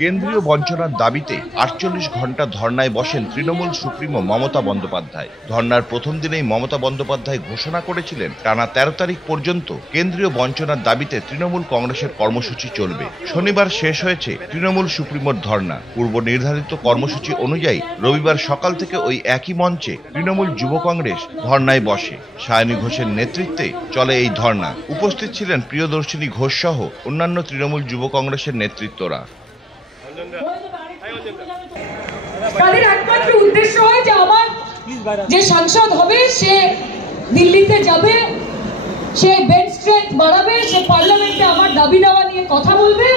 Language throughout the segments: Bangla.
কেন্দ্রীয় বঞ্চনার দাবিতে ৪৮ ঘন্টা ধর্নায় বসেন তৃণমূল সুপ্রিমো মমতা বন্দ্যোপাধ্যায়। ধর্নার প্রথম দিনেই মমতা বন্দ্যোপাধ্যায় ঘোষণা করেছিলেন টানা ১৩ তারিখ পর্যন্ত কেন্দ্রীয় বঞ্চনার দাবিতে তৃণমূল কংগ্রেসের কর্মসূচি চলবে। শনিবার শেষ হয়েছে তৃণমূল সুপ্রিমোর ধর্না। পূর্ব নির্ধারিত কর্মসূচি অনুযায়ী রবিবার সকাল থেকে ওই একই মঞ্চে তৃণমূল যুব কংগ্রেস ধর্নায় বসে। সায়নী ঘোষের নেতৃত্বে চলে এই ধর্না। উপস্থিত ছিলেন প্রিয়দর্শিনী ঘোষ সহ অন্যান্য তৃণমূল যুব কংগ্রেসের নেতৃত্বরা। তাদের একমাত্র উদ্দেশ্য হয় যে আমার যে সাংসদ হবে সে দিল্লিতে যাবে, সে বেঞ্চ স্ট্রেংথ বাড়াবে, সে পার্লামেন্টে আমার দাবি দাওয়া নিয়ে কথা বলবে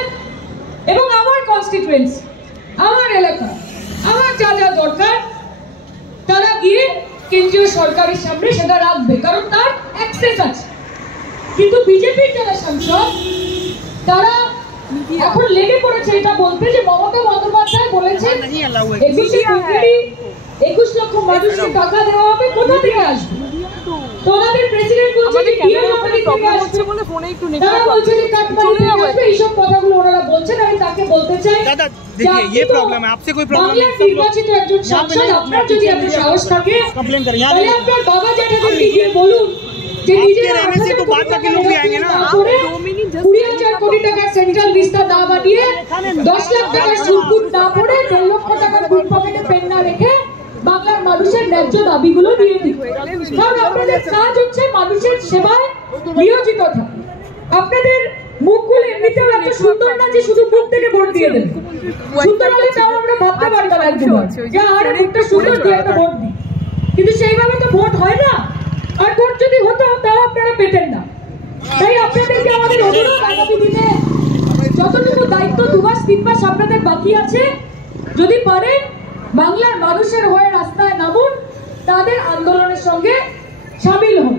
এবং আমার কনস্টিটুয়েন্সি, আমার এলাকা, আমার যা যা দরকার তারা গিয়ে কেন্দ্রীয় সরকারের সামনে সেটা রাখবে, কারণ তার অ্যাক্সেস আছে। কিন্তু বিজেপির যারা সাংসদ তারা এখন লেগে পড়েছে এটা বলতে যে মমতা বন্দ্যোপাধ্যায় বলেছেন 21 লক্ষ মানুষকে টাকা দেওয়া হবে, কোথা থেকে আসবে? তো ওনাদের প্রেসিডেন্ট বলছে যে পিএম কোম্পানি থেকে আসছে বলে ফোনে একটু নেটওয়ার্ক বলছে যে কাটমানি থেকে আসবে। এইসব কথাগুলো ওনারা বলছেন। আমি তাকে বলতে চাই দাদা देखिए ये प्रॉब्लम है, आपसे कोई प्रॉब्लम नहीं। নির্বাচিত একজন সাংসদ, আপনার যদি এত সাহস থাকে কমপ্লেন করেন, তাহলে আপনার বাবা জ্যাঠাকে গিয়ে বলুন যে নিজের এমএসএ को बाद बाकी लोग भी आएंगे ना। 20,000 কোটি টাকা সেন্ট্রাল ভিস্তা না বানিয়ে 10 লাখ টাকা সুদপুট না পড়ে 1.5 লক্ষ টাকা বুক পকেটে পেন না রেখে বাংলার মানুষের ন্যায্য দাবিগুলো দিয়ে দিন। কারণ আপনাদের কাজ হচ্ছে মানুষের সেবায় নিয়োজিত থাকা। আপনাদের মুখগুলো এমনিতেও এত সুন্দর না যে শুধু মুখ থেকে ভোট দিয়ে দেন। সুন্দর হলে তাও আমরা ভাবতে পারতাম একদম যে আরে মুখটা সুন্দর দিয়ে একটা ভোট দিই, কিন্তু সেইভাবে তো ভোট হয় না। আর ভোট যদি হতো তাও আপনারা পেতেন না। তাই আপনাদেরকে আমাদের অনুরোধ, আগামী দিনে যতটুকু দায়িত্ব 2 মাস 3 মাস আপনাদের বাকি আছে, যদি পারেন বাংলার মানুষের হয়ে রাস্তায় নামুন, তাদের আন্দোলনের সঙ্গে সামিল হন।